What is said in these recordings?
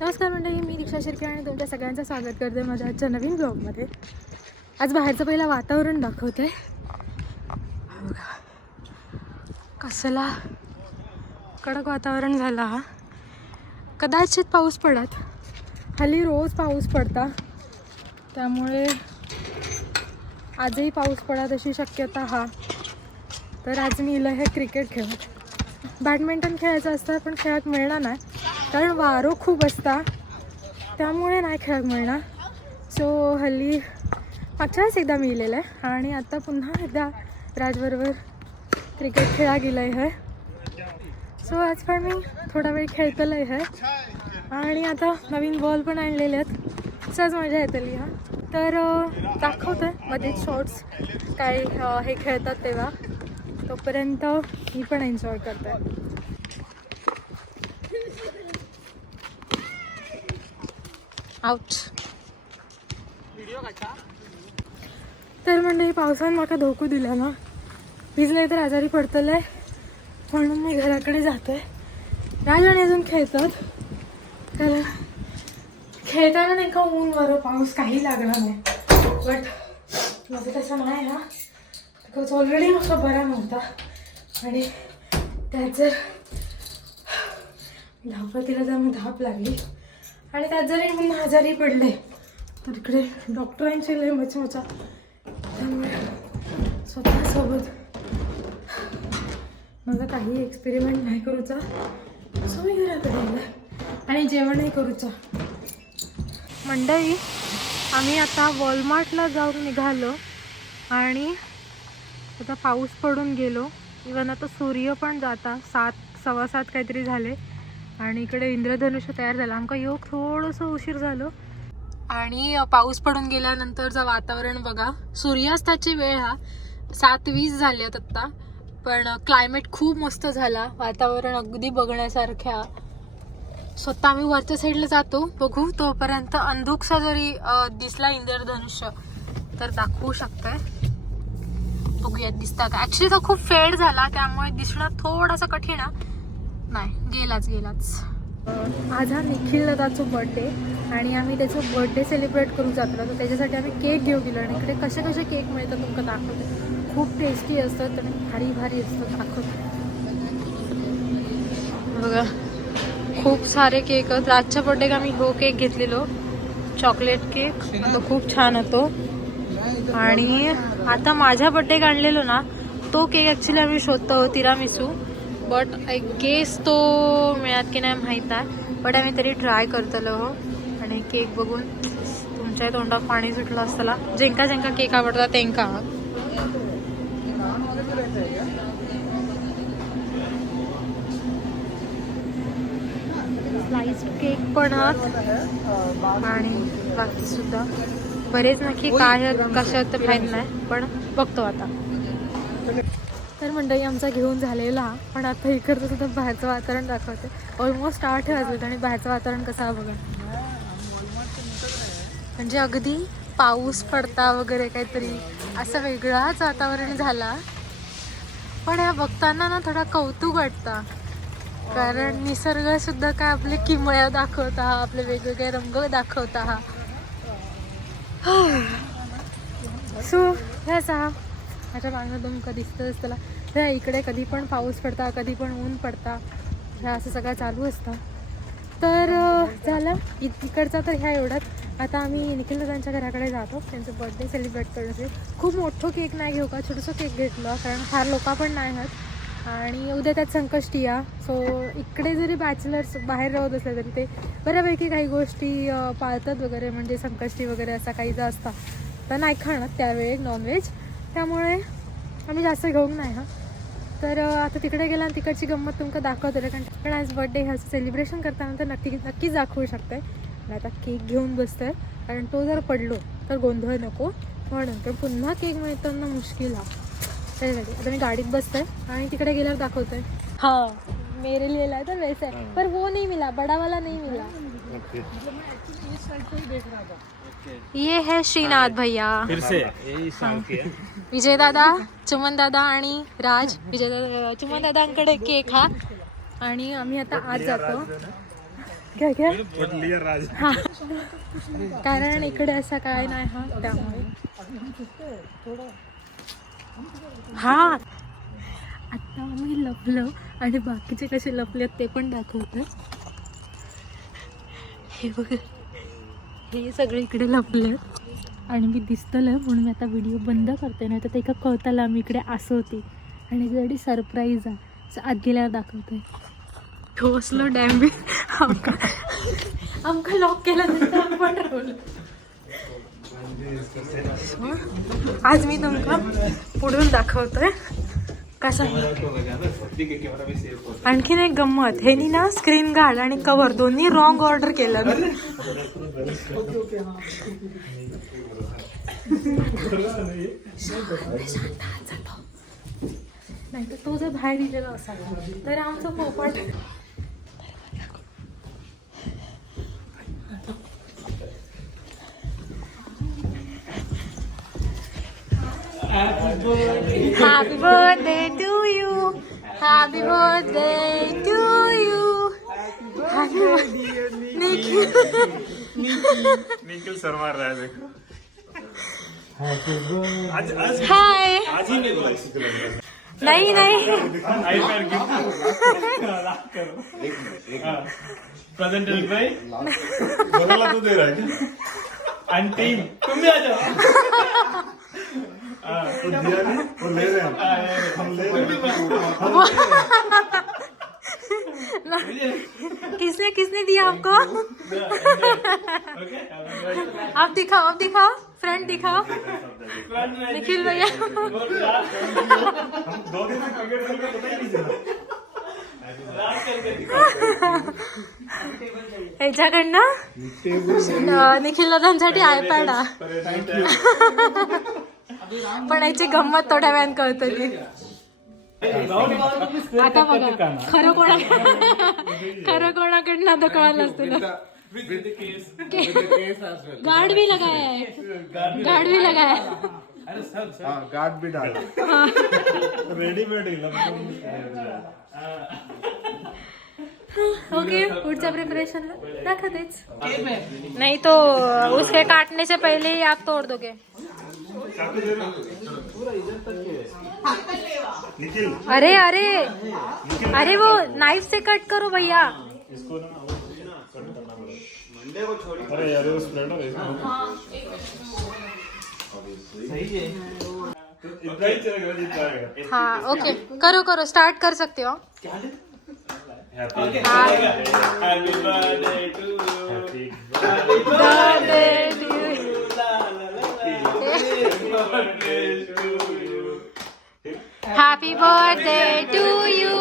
नमस्कार मंडळी मी दीक्षा शिर्के आणि तुमच्या सगळ्यांचं स्वागत करते माझ्या आजच्या नवीन ब्लॉगमध्ये. आज बाहेरचं पहिलं वातावरण दाखवते कसला कडक वातावरण झाला हा. कदाचित पाऊस पडत. हल्ली रोज पाऊस पडता. त्यामुळे आजही पाऊस पडत अशी शक्यता हा. तर आज मी इलं हे क्रिकेट खेळत बॅडमिंटन खेळायचं असतं पण खेळत मिळणार नाही. कारण वारो खूप असता. त्यामुळे नाही खेळत मिळणार सो हल्ली मागच्या एकदा मिळलेलं आहे. आणि आता पुन्हा एकदा राजबरोबर क्रिकेट खेळा गेलं आहे सो आज पण मी थोडा वेळ खेळतलं आहे आणि आता नवीन बॉल पण आणलेले आहेत. सहज मजा येतली हा. तर दाखवतं मध्ये शॉर्ट्स काय हे खेळतात तेव्हा. तोपर्यंत मी पण एन्जॉय करते. आउट तर म्हणजे पावसानं म्हाका धोको दिला ना. भिजलंय तर आजारी पडतलंय. म्हणून मी घराकडे जाते राज आणि अजून खेळतात. तर खेळताना नाही का ऊन वरो पाऊस काही लागला नाही. बट माझं तसं नाही हा. बिकॉज ऑलरेडी माझा बरा नव्हता. आणि त्यात जर धावपतीला जर मग धाप लागली आणि त्यात जरी मी आजारी पडले तर इकडे डॉक्टरांची लय मचमचा त्यामुळे स्वतःसोबत माझा काही एक्सपेरिमेंट नाही करूचा. सो मी घरात राहिला आणि जेवणही करूचा. मंडळी आम्ही आता वॉलमार्टला जाऊन निघालो आणि आता पाऊस पडून गेलो. इवन आता सूर्य पण जाता. सात सव्वा सात काहीतरी झाले. आणि इकडे इंद्रधनुष्य तयार झालं. आमका योग थोडंसं उशीर झालो. आणि पाऊस पडून गेल्यानंतरचं वातावरण बघा सूर्यास्ताची वेळ हा सात वीस झाल्यात आत्ता. पण क्लायमेट खूप मस्त झाला. वातावरण अगदी बघण्यासारख्या. स्वतः आम्ही वरच्या साईडला जातो. बघू तोपर्यंत अंधुकसा जरी दिसला इंद्रधनुष्य तर दाखवू शकतोय. बघूयात दिसता का? ॲक्च्युली तो खूप फेड झाला त्यामुळे दिसणं थोडासा कठीण हा. नाही गेलाच गेलाच. आज हा निखिल दादाचा बर्थडे आणि आम्ही त्याचं बर्थडे सेलिब्रेट करू जातलो तर त्याच्यासाठी आम्ही केक घेऊ गेलो आणि इकडे कसे कसे केक मिळतात तुमका दाखवते. खूप टेस्टी असतात आणि भारी भारी असतात. दाखवते बघा खूप सारे केक आहेत. रातच्या बर्थडे आम्ही हो केक घेतलेलो. चॉकलेट केक तो खूप छान होतो. आणि आता माझ्या बर्थडे आणलेलो ना तो केक ॲक्च्युली आम्ही शोधतो तिरामिसू. बट आय गेस तो मिळत की नाही माहीत आहे. बट आम्ही तरी ट्राय करतलो हो. आणि केक बघून तुमच्या तोंडात पाणी सुटलं असताना जेंका जेंका केक आवडता तेंका. स्लाइस केक पण आहात. आणि बाकी सुद्धा. बरेच नक्की काय कशा तर माहीत नाही. पण बघतो आता. तर मंडळी आमचा घेऊन झालेला पण आता इकडचं सुद्धा बाहेरचं वातावरण दाखवते. ऑलमोस्ट आठ वाजलं आणि बाहेरचं वातावरण कसं आहे बघा. म्हणजे अगदी पाऊस पडता वगैरे काहीतरी असं वेगळाच वातावरण झाला. पण या बघताना ना थोडा कौतुक वाटतं. कारण निसर्ग सुद्धा काय आपले किमया दाखवता हा आपले वेगवेगळे रंग दाखवता हा सो ह्याच. हा माझ्या मागं तुमका दिसतंच त्याला. ह्या इकडे कधी पण पाऊस पडता कधी पण ऊन पडता ह्या असं सगळं चालू असतं. तर झालं. इ इकडचा तर ह्या एवढ्यात आता आम्ही निखिल दादांच्या घराकडे जातो. त्यांचं बर्थडे सेलिब्रेट करण्याचे खूप मोठं केक नाही घेऊ का? छोटंसं केक घेतलं कारण फार लोक पण नाही आहेत. आणि उद्या त्यात संकष्टी या. सो इकडे जरी बॅचलर्स बाहेर राहत असले तरी ते बऱ्यापैकी काही गोष्टी पाळतात वगैरे. म्हणजे संकष्टी वगैरे असा काही जर असता. तर नाही खाणार त्यावेळी नॉनव्हेज त्यामुळे आम्ही जास्त घेऊन नाही हां. तर आता तिकडे गेला आणि तिकडची गंमत तुमका दाखवतो कारण पण आज बर्थडे ह्याचं सेलिब्रेशन करताना तर नक्की नक्कीच दाखवू शकते आणि आता केक घेऊन बसतोय कारण तो जर पडलो तर गोंधळ नको. म्हणून पण पुन्हा केक मिळताना मुश्किल हा. त्याच्यासाठी आता मी गाडीत बसतोय आणि तिकडे गेल्यावर दाखवतोय. हा. मेरे लिए लाया था वैसे. पर वो नहीं मिला बड़ा वाला नहीं मिला. ये है श्रीनाथ भैया. फिर से. है. विजय दादा चुमन दादा आणि राज. विजय दादा चुमन दादांकडे केक हा. आणि आम्ही आता आज जातो. हा. कारण इकडे असं काय नाही हा त्यामुळे. हा. आता आम्ही लपलो आणि बाकीचे कसे लपलेत ते पण दाखवतो हे बघ. हे सगळे इकडे लपलेत आणि मी दिसतलं म्हणून मी आता व्हिडिओ बंद करते. नाही तर ते एका कळताला आम्ही इकडे असं होती आणि त्यासाठी सरप्राईज आहे. असं आत दाखवतोय. ठोसलो डॅमेज आमका आमका लॉक केला नंतर आपण राहलो आज मी तुमका पुढून दाखवतोय. कसा आणखीन एक गंमत. ह्यानी ना स्क्रीन गार्ड आणि कव्हर दोन्ही रॉंग ऑर्डर केलं. नाही तर तो जर बाहेर दिलेला असावा तर आमचं पोपट Happy birthday to you. Happy birthday to you. Happy birthday. Nikhil. Nikhil सरमार राज आज आज Hi. आज ही नाही बोलायचं तुला नाही नाही आयपॅड प्रेझेंटेड बाय बदला तू दे राज आणि टीम तुम्ही आ जाओ किसने किसने दिया आपको? ओके आप दिखाओ आप दिखाओ फ्रंट दिखाओ। निखिल भैया। दो। दिन में क्रिकेट खेल का पता ही नहीं चला। ह्याच्याकडनं न- निखिल दादांसाठी आयपॅड हा पण याची गंमत थोड्या वेळान कळतं ती आता बघा खरं कोणा खरं कोणाकडनं आता कळालं असतं ना? गार्ड भी लगाया है गार्ड भी लगाया है गार्ड भी डाल रेडीमेड ओके पुढच्या प्रिपरेशन दाखवतेच नहीं तो उसके काटने से पहले ही आप तोड़ दोगे. अरे अरे। अरे वो नाइफ से कट करो भैया। इसको ना वो कट करना पड़ेगा। अरे यार वो है सही है। इतना ही हाँ ओके करो करो. स्टार्ट कर सकते हो। Happy happy birthday to you birthday Happy birthday to you.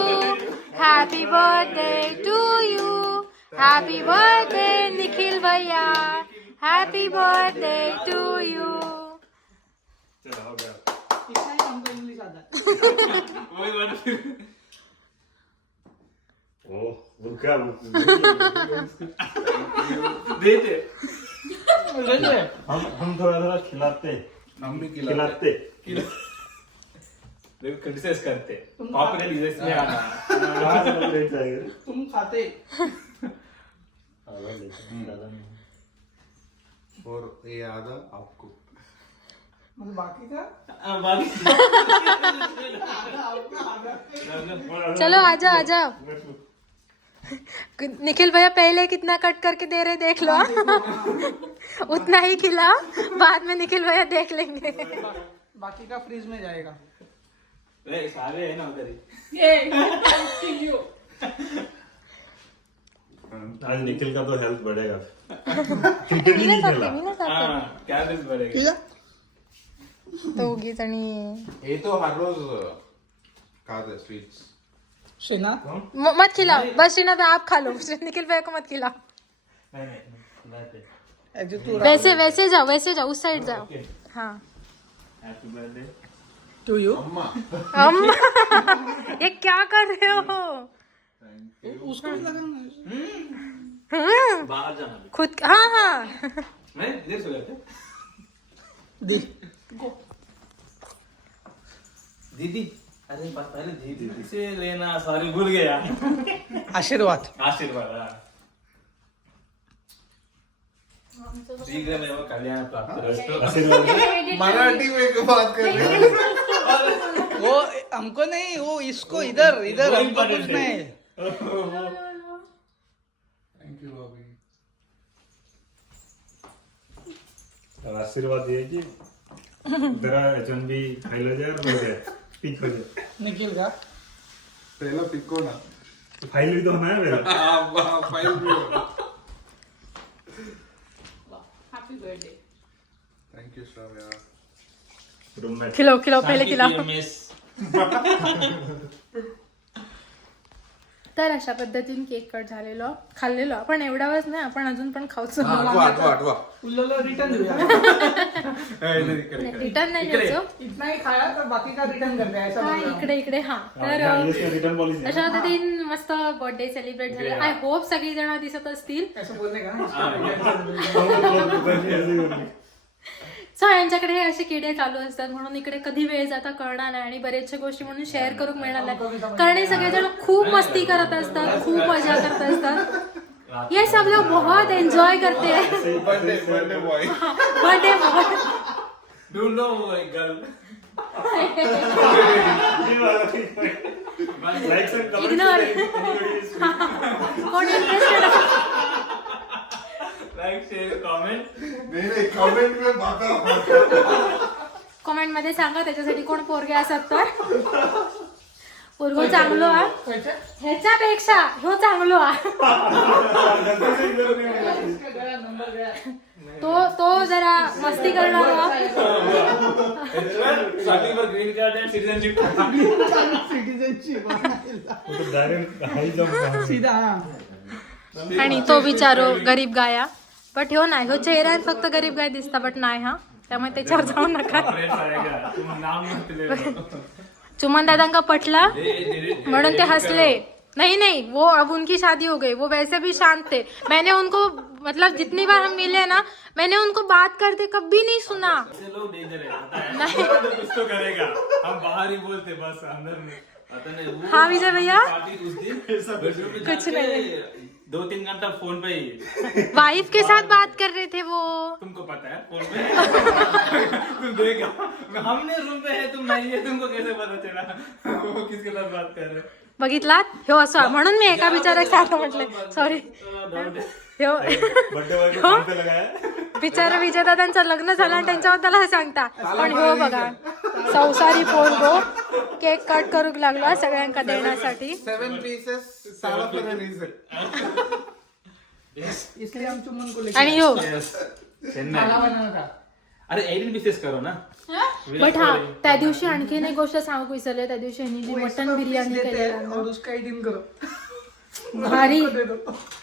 Happy birthday to you. Happy birthday, Nikhil Bhaiya. Happy birthday to you. चलो हो गया ओ वो क्या देते हम हम थोड़ा थोड़ा खिलाते हम भी खिलाते देखो क्रिटिसाइज करते पॉपुलर यूज़र्स में आना। लोग लेट तुम खाते और ये आधा आपको? मतलब बाकी का? चलो आजा आजा। निखिल भैया पहले कितना कट करके दे रहे देख लो। उतना ही खिला। बाद में निखिल भैया देख लेंगे। बाकी का फ्रिज में जाएगा। नहीं सारे है ना उधर ही आज निखिल का तो हेल्थ बढ़ेगा क्रिकेट ही नहीं खेला हाँ कैलोरीज बढ़ेगा तो उगीच आणि ये तो हर रोज खाते स्वीट्स शेना मत खिलाओ बस श्रीनाथ आप खा लो निखिल भाई को मत खिलाओ नहीं नहीं लाते एक्चुअली तू वैसे वैसे जाओ वैसे जाओ उस साइड जाओ हाँ हैप्पी बर्थडे टू यू अम्मा ये क्या कर रहे हो उसको भी लगाना हम्म, बाहर जाना खुद हाँ हाँ नहीं इधर से लेते दी दीदी अरे प- पहले दीदी से लेना सॉरी भूल गया आशीर्वाद आशीर्वाद हाँ शीघ्रमेव कल्याण प्राप्त आशीर्वाद मराठी में बात कर रहे हैं वो हमको नहीं वो इसको इधर इधर हमको कुछ। नहीं। थैंक यू भाभी आशीर्वाद ये कि तेरा एच वन बी फाइल हो जाए और जाए पिक हो जाए निखिल का? पहला पिको ना। फाइल भी तो होना है मेरा। हाँ फाइल भी होगा happy birthday thank you Shravya. Room में खिलाओ खिलाओ पहिले खिलाओ तर अशा पद्धतीने केक कट झालेलो खाल्लेलो. आपण एवढा वेळच नाही आपण अजून पण खाऊच आठवा आठवा आठवा उल्लो रिटर्न नाही द्यायचो इतना खाया तो बाकी का रिटर्न कर दिया ऐसा बोल रहा हूँ। इकडे इकडे हा. तर रिटर्न पॉलिसी अशा पद्धतीने मस्त बर्थडे सेलिब्रेट झाले. आय होप सगळी जण दिसत असतील. सो यांच्याकडे हे असे किडे चालू असतात म्हणून इकडे कधी वेळ जाता कळणार नाही आणि बरेचशा गोष्टी म्हणून शेअर करून मिळणार नाही. कारण हे सगळेजण खूप मस्ती करत असतात खूप मजा करत असतात. ये सब लोग बहुत एंजॉय करते. हैं birthday boy do no girl. Comments कोण इंटरेस्टेड लाईक शेअर कॉमेंट नहीं नहीं कमेंट में बात कमेंटमध्ये सांगा त्याच्यासाठी कोण पोरगे असतात तर. पोरगो चांगलो हा. ह्याच्यापेक्षा ह्यो चांगलो हा. तो तो जरा मस्ती करणार हा. साठी green card and citizenship citizenship तो डायरेक्ट हाई जंप सीधा आणि तो विचारो गरीब गाया. बट ह्यो नाही ह्यो चेहऱ्यात फक्त गरीब गाय दिसता बट नाही हा. त्यामुळे त्याच्यावर जाऊ नका. चुमन दादांका पटला? म्हणून ते हंसले. नहीं नहीं वो अब उनकी शादी हो गई वो वैसे भी शांत थे. मैंने उनको मतलब जितनी बार हम मिले ना मैंने उनको बात करते कभी नहीं सुना. है है। नहीं। तो कुछ तो करेगा। हम बाहर ही बोलते बस अंदर में हाँ, विजय भैया? कुछ नहीं। दो तीन घंटा फोन पे ही। वाइफ के साथ बात कर रहे थे वो। तुमको पता है फोन पे तुम देखा हमने रूम पे है तुम नहीं है तुमको कैसे पता चला? वो किसके साथ बात कर रहे हैं? बघितलात ह्यो असं म्हणून मी एका बिचारा सारखं म्हटले सॉरी. ह्यो बर्थडे बॉय को फोन पे लगाया? बिचारा विजेता त्यांचं लग्न झालं आणि त्यांच्याबद्दल हा सांगता. पण ह्यो बघा संसारी पोरगो केक कट करूक लागलो हा सगळ्यांका देण्यासाठी. सेवन पीसेस सारा फॉर अ रीजन इसलिए हम चुमन को लेके आणि था अरे एटीन पीसेस करो ना. बट हा त्या दिवशी आणखीन एक गोष्ट सांगू विसरले. त्या दिवशी ह्यांनी जी मटन बिर्याणी हैं और उसका करो. भारी. दे दो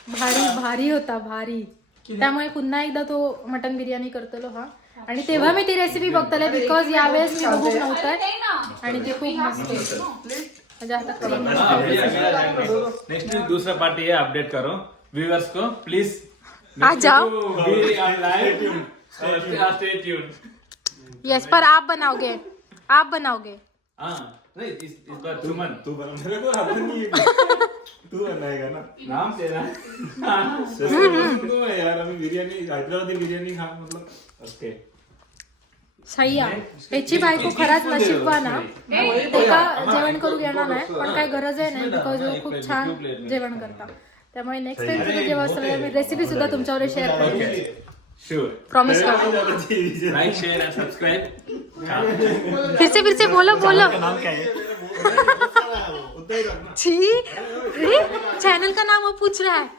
भारी भारी होता भारी. त्यामुळे पुन्हा एकदा तो मटन बिर्याणी करतलो हा. आणि तेव्हा मी ती रेसिपी बघतले बिकॉज यावेळेस मी बघूक नव्हतं. आणि ते खूप मस्त होतं. आता करून नेक्स्ट वीक दूसरा पार्टी है अपडेट करो. व्यूअर्स को प्लीज आ जाओ. यस पर आप बनाओगे. आप बनाओगे. हाँ. नहीं इस इस बार चुमन तू बना मेरे को आता नहीं है। तू ना नाम तेरा तू है यार अभी बिरयानी हैदराबादी बिरयानी खा मतलब ओके सह्या याची बायको खराच नशीबवाना एका जेवण करू येणार नाही पण काही गरज आहे नाही बिकॉज खूप छान जेवण करता त्यामुळे नेक्स्ट टाइम सुद्धा जेव्हा असलं मी रेसिपी सुद्धा तुमच्यावर शेअर करेन sure promise like and subscribe फिर से फिर से बोलो बोलो नाम क्या है छी चैनल का नाम वो पूछ रहा है।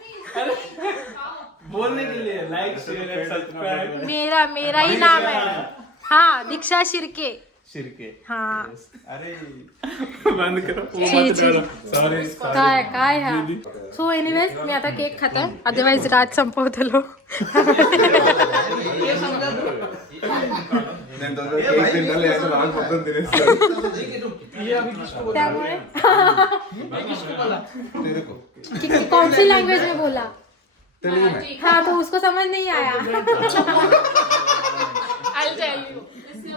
बोलने के लिए लाइक शेयर सब्सक्राइब मेरा मेरा ही नाम है। हाँ दीक्षा शिरके। शिरके। हाँ। अरे। बंद करो सॉरी काय काय हा सो एनिवेज मी आता केक खाते अदरवाईज रात संपवतलो कौन सी लैंग्वेज में बोला हाँ तो उसको समझ नहीं आया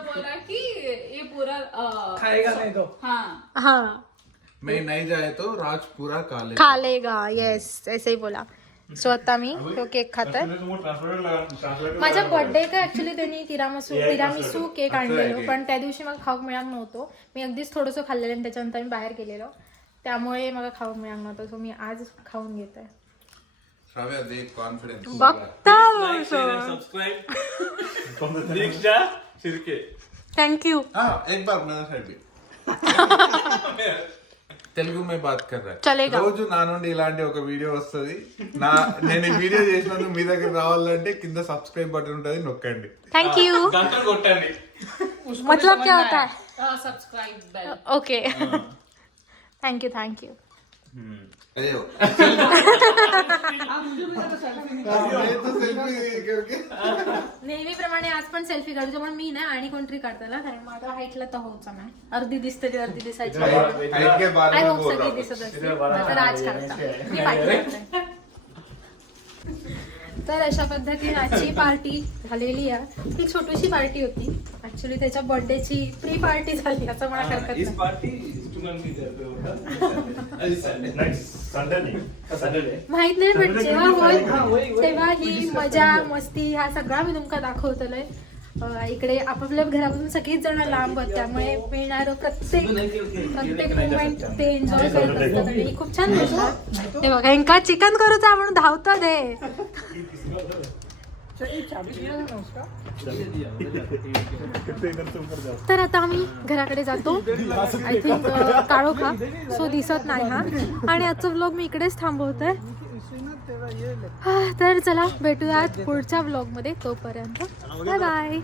बोला कि ये पूरा खाएगा नहीं तो हाँ हाँ मैं नहीं जाए तो राज पूरा खा ले खा लेगा यस ऐसे ही बोला सो आता मी तो केक खात आहे माझ्या बर्थडे का ऍक्च्युली त्यांनी तिरामसू तिरामिसू केक आणलेलो पण त्या दिवशी मला खाऊक मिळालं नव्हतं. मी अगदीच थोडंसं खाल्लेलं आणि त्याच्यानंतर मी बाहेर गेलेलो. त्यामुळे मला खाऊक मिळालं नव्हतं. सो मी आज खाऊन घेत आहे श्राव्या दे कॉन्फिडन्स बघता थँक्यू हाँ एक बार తెలుగు మే బాత్ కర్ రా చలేగా. రోజు నా నుండి ఇలాంటి ఒక వీడియో వస్తది నా నేను ఈ వీడియో చేసినందుకు మీ దగ్గర రావాలంటే కింద సబ్స్క్రైబ్ బటన్ ఉంటది నొక్కండి थैंक यू गंटन कोट्टानी मतलब क्या होता है subscribe bell okay thank you thank you అయ్యో नेहमीप्रमाणे आज पण सेल्फी काढतो पण मी नाही आणि कोणतरी काढताना कारण माझ्या हाईटला तर होऊचा नाही अर्धी दिसते ती अर्धी दिसायची. आय होप सगळी हूँ दिसत असते तर आज काढता. मी पाहिजे तर अशा पद्धतीने आजची पार्टी झालेली आहे. ती छोटीशी पार्टी होती. ऍक्च्युली त्याच्या बर्थडेची प्री पार्टी झाली असं मला हरकत नाही. होता माहीत नाही पण जेव्हा होईल हा. तेव्हा ही मजा मस्ती हा सगळा मी तुमका दाखवतलोय. इकडे आपापल्या घरापासून सगळीच जण लांब आहेत त्यामुळे मिळणारं प्रत्येक प्रत्येक मुवमेंट ते एन्जॉय करत असतात. आणि ही खूप छान गोष्ट आहे. ते बघा इंका चिकन करूचा म्हणून धावतो दे तर आता आम्ही घराकडे जातो. आय थिंक uh, काळोखा सो दिसत नाही हा. आणि आजचा व्लॉग मी इकडेच थांबवतोय. तर चला भेटूयात पुढच्या व्लॉगमध्ये तोपर्यंत. Bye bye